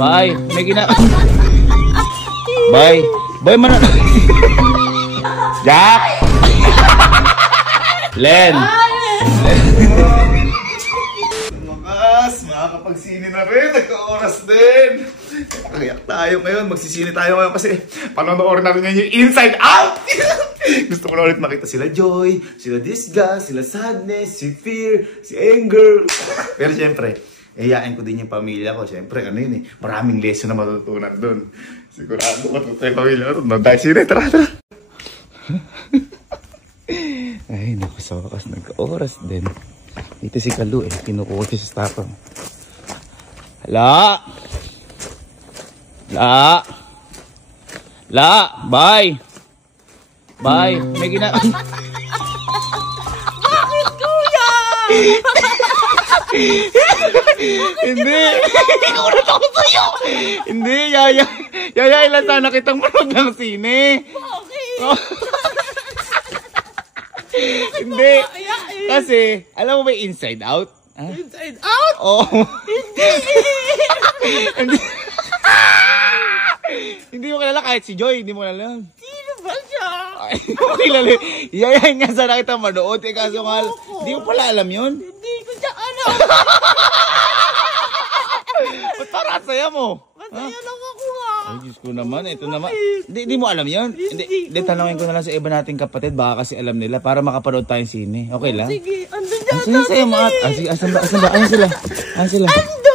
Bye. May Bye. Bye man. Jack. Len. Lumakas, makakapagsini na rin. Nagka-oras din. Kayak tayo ngayon. Magsisini tayo ngayon kasi panonood natin ngayon yung Inside Out. Gusto ko na ulit makita sila Joy, sila Disgust, sila Sadness, si Fear, si Anger. Pero syempre, iyain ko din yung pamilya ko. Syempre, ano yun eh, maraming lesson na matutunan doon. Sigurado matutunan yung pamilya ko. Dahil sila, tara. Ay, naku, sa wakas, nagka-oras din. Dito si Kalu eh, kinukuha siya sa tapang. La! Bye! Bye! May Bakit, kuya? Hindi! Ikulat ako sa'yo! Hindi, Yaya! Yaya, ilan sana kitang manood ng sine? Bakit? Oh. Hindi! Kasi, alam mo ba Inside Out? Ha? Inside Out? Oo. Hindi! Hindi mo kilala kahit si Joy, hindi mo kilala. Sino ba siya? Ay, hindi mo kilala. Yayain nga sana kita manood. Eh, kaso nga, hindi mo pala alam yun. Hindi ko siya alam. Ba't parang saya mo? Masaya lang ako ha. Ay, Diyos ko naman. Ito naman. Hindi mo alam yun? Hindi, tanongin ko na lang sa iba nating kapatid. Baka kasi alam nila para makapanood tayong sine. Okay lang? Sige, andun dyan. Sige, sa'yo mga... Sige, asan ba? Ayan sila. Ando!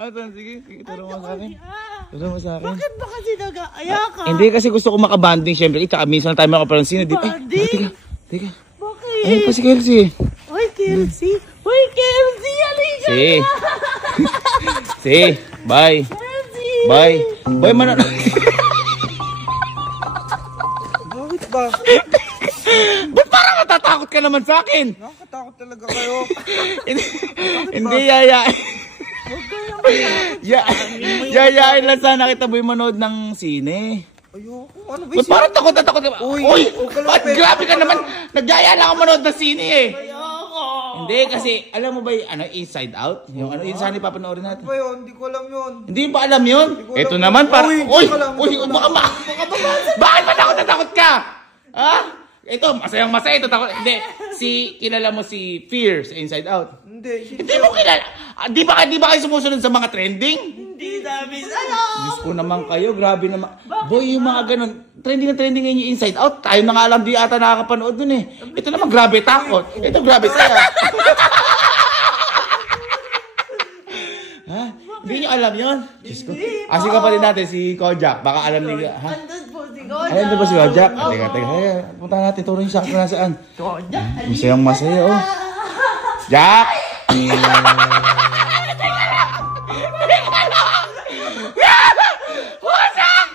Asan? Sige, turo mo sa akin. Turo mo sa akin. Bakit ba kasi nag-aaya ka? Hindi, kasi gusto ko makabanding. Siyempre, minsan tayo makapanood ng sine. Banding? Teka. Bakit? Ayun pa si Kelsey. Uy, Kelsey! Uy, Kelsey! Halika na! Si, bye. Kelsey! Bye. Bye man. Bakit ba? Ba't parang natatakot ka naman sa akin? Nakakatakot talaga kayo. Hindi, Yaya. Huwag ka naman takot. Yayain lang sana kita boy manood ng sine. Ayoko. Ano ba Ba't parang takot na takot ka ba? Uy! Ba't grabe ka naman? Nagyaya lang ako manood ng sine eh. Ayoko. Hindi, kasi alam mo ba yung Inside Out? Yung ano, yun sana ipapanoorin natin. ba yun? Hindi ko alam yun. Hindi ba alam yun? Ito naman para... Uy! Bakit ba takot na takot ka? Ha? Ito, masayang masaya. Ito takot. Hindi, kilala mo si Fear sa Inside Out? Hindi mo kilala. Di ba kayo sumusunod sa mga trending? Hindi namin alam. Diyos ko naman kayo, grabe naman. Boy, yung mga ganun, trending ngayon yung Inside Out. Tayo na nga alam, di ata nakakapanood dun eh. Ito naman, grabe takot. Ito, grabe saya. Ha? Hindi nyo alam yun? Diyos ko. Asi ka pa rin natin, si Kojak. Baka alam nila. Ha? Andun po si Kojak. Ayan ba si Kojak? Teka. Punta natin, turo yung sakto nasaan. Kojak, Masayang masaya, oh. Jack! Wasak!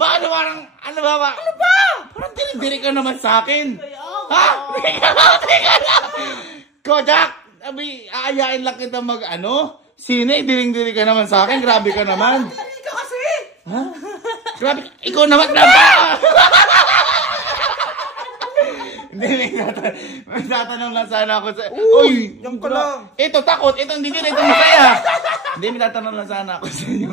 Ano ba? Ano ba? Parang diri ka naman sa akin. Ha? Teka na! Kojak! Aayain lang kita sine, diring-diri ka naman sa akin. Grabe ka naman. Hindi ka kasi. Ha? Grabe, ikaw naman. Grabe! Hindi, may tatanong lang sana ako sa... Uy! Yan ka lang. Ito, takot. Ito, hindi ito masaya. Hindi, may tatanong lang sana ako sa inyo.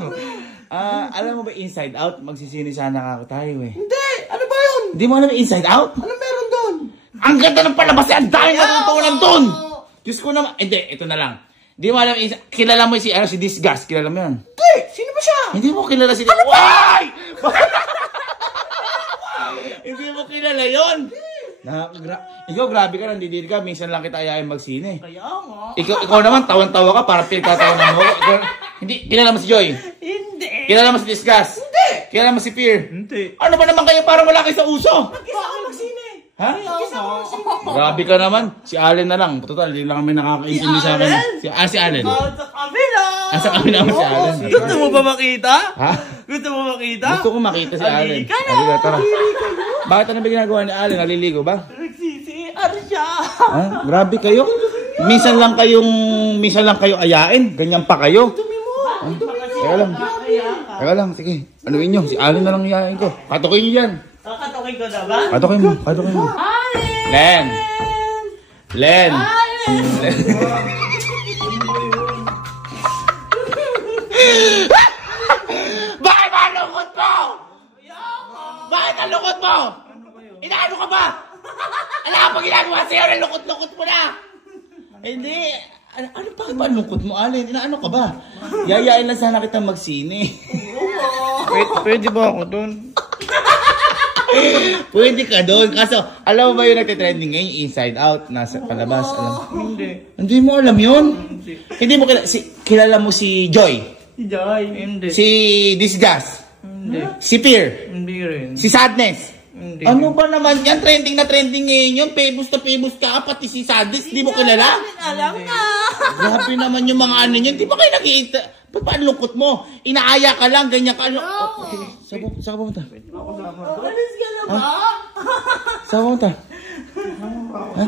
Alam mo ba Inside Out? Magsisini sana ako tayo eh. Hindi. Ano ba yun? Hindi mo alam Inside Out? Ano meron doon? Ang ganda ng palabas. Ang dami natutunan doon. Diyos ko naman. Hindi, ito na lang. Hindi mo alam, kilala mo si Disgust. Kilala mo yan? Hindi. Sino ba siya? Hindi mo kilala si Disgust. Why? Hindi mo kilala yun. Ikaw, grabe ka, nandidiri ka. Minsan lang kita ayayin magsine. Kaya nga. Ikaw naman, tawan-tawa ka para pinagtatawanan mo. Hindi, kilala mo si Joy? Hindi. Kilala mo si Disgust? Hindi. Kilala mo si Fear? Hindi. Ano ba naman kayo parang wala kayo sa uso? Mag-isa ka magsine. Ha? Mag-isa ka magsine. Grabe ka naman. Si Allen na lang. Total, hindi lang kami nakakaintindi sa akin. Si Allen. Sa kabila. Sa kabila mo si Allen. Gusto mo ba makita? Ha? Gusto mo makita? Gusto ko makita si Allen. Halika na. Halika, tara. Bakit ano ba ginagawa ni Allen? Naliligo ba? Nagsisiar siya. Ha? Grabe kayo. Minsan lang kayo ayain. Ganyan pa kayo. Teka lang, sige. Anuin nyo, si Allen na lang iyain ko. Katukin nyo yan. Kakatukin ko na ba? Katukin mo. Allen! Len! Inaano ka ba? Alam ka pa ginagawa sa'yo, nalukot-lukot mo na! Hindi. Ano pa ba lungkot mo, Alin? Inaano ka ba? Yayain lang sana kita magsine. Pwede ba ako doon? Pwede ka doon. Kaso, alam mo ba yung nagtitrending ngayon? Inside Out, nasa palabas. Alam. Hindi mo alam yun? Hindi mo kilala. Kilala mo si Joy? Si Joy. Hindi. Si Disgust? Hindi. Si Fear? Hindi rin. Si Sadness? Hindi. Ano ba naman yan? Trending na trending ngayon yun. Famous na famous ka. Pati si Sadness, di mo kilala? Alam na. Grabe naman yung mga ano yun. Di ba kayo nag-iita? Ba't ba ang lungkot mo? Inaaya ka lang, ganyan ka. Saan ka pumunta? Alis ka na ba? Saan ka pumunta? Ha?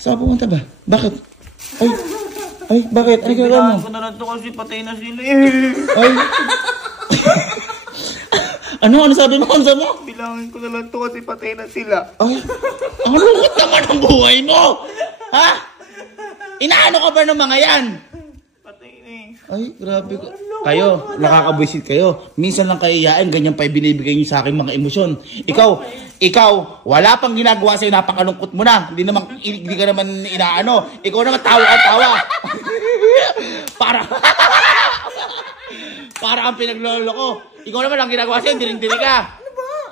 Saan ka pumunta ba? Bakit? Ay, bakit? Ay, kaya mo? Ko na lang to kasi patay na sila eh. Ay. Ano sabi mo? Ano sabi mo? Bilangin ko na lang to kasi patay na sila. Ay, ang lungkot naman ang buhay mo! Ha? Inaano ka ba ng mga yan? Patay na eh. Ay, grabe ka. Kayo, nakakabwisit kayo. Minsan lang kayo iyain, ganyan pa binibigay niyo sa akin mga emosyon. Ikaw, wala pang ginagawa sa'yo, napakalungkot mo na. Hindi ka naman inaano. Ikaw naman tawa. Para ang pinaglolo ko. Ikaw naman ang ginagawa sa'yo, diring-diri ka.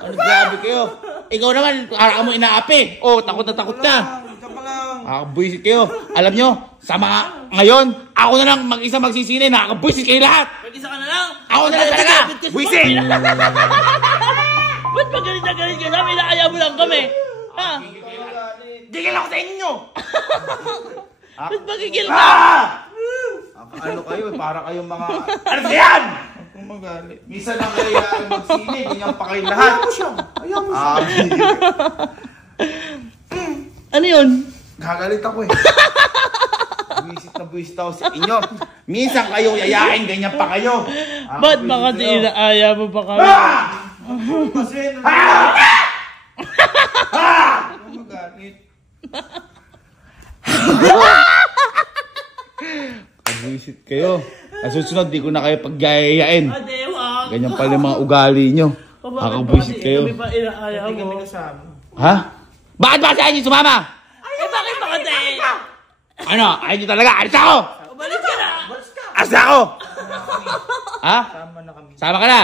Ano grabe kayo. Ikaw naman, para mo inaapi. Oh, takot na takot ka. Nakakabwisit kayo. Alam nyo, sa mga ngayon, ako na lang mag-isa magsisine. Nakakabwisit kayo lahat. Mag-isa ka na lang. Ako na lang talaga. Bwisit! Ba't ba galit na galit ka namin? Inaaya mo lang kami. Ha? Digil ako sa inyo! Ba't magigil ka? Ano kayo, para kayong mga... Ano ba yan? Kung magalit. Minsan lang kayo magsine, ganyan pa kayo lahat. Ayaw mo siya. Ano yun? Gagalit ako eh. Buwisit ako sa inyo. Minsan kayo yayain, ganyan pa kayo. Ba't ba kasi inaaya mo pa kami? Kasi magalit. Buwisit kayo. Sa susunod, di ko na kayo pagyayain. Adewa. Ganyan pala yung mga ugali nyo. Nakakabwisit kayo. Kami pa inaaya Hindi kami mo. kasama. Ha? Bakit ba sa inyo sumama? Bakit ba kasi? Ano? Ayaw nyo talaga? Alis ako! Umalis ka na. Alis na ako! Ha? Sama na kami. Sama ka na?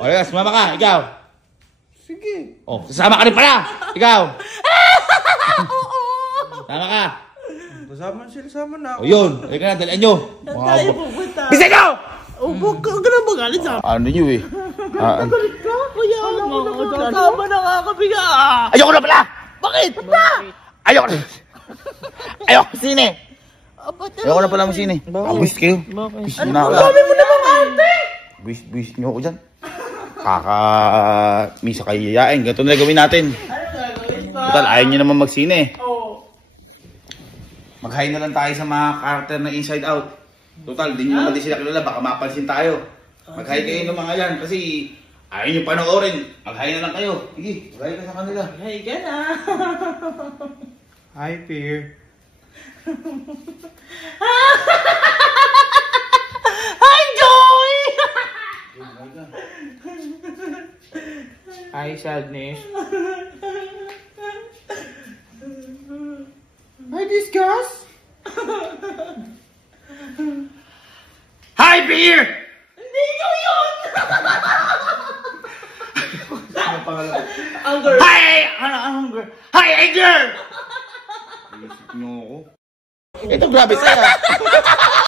O, yes, sumama ka. Ikaw. Sige. O, sasama ka rin pala. Ikaw. Sama ka. Kasama sila, sama na ako. O, yun. Halika na, dalian nyo. Tayo pupunta. Bisa nyo! Huwag ka na magalit sa akin. Ano nyo eh? Galit ka? Kuya, tama na nga kami nga. Ayoko na pala! Bakit? Ba? Ayoko na! Ayoko sine! Ba't Ayoko na pala mo sine. Buwis kayo. Buwis nyo na ako. Sabi mo naman ate. Buwis nyo ako dyan. Misa kayo yayain. Ganito na gawin natin. Total, ayaw nyo naman magsine. Oo. Mag-hi na lang tayo sa mga karakter na Inside Out. Total, di nyo naman din sila kilala. Baka mapansin tayo. Mag-hi kayo ng mga yan. Kasi ayaw nyo panoorin. Mag-hi na lang kayo. Sige, mag-hi ka sa kanila. Hey ka na. Hi, Fear. Hi, Joy! Hi, Sadness. Hi, Disgust. Hi, Beer! Hindi ko yun! Ano pangalan? Anger. Hi! Ano, Anger? Hi, Anger! Isip nyo ako. Ito, grabe sa'yo.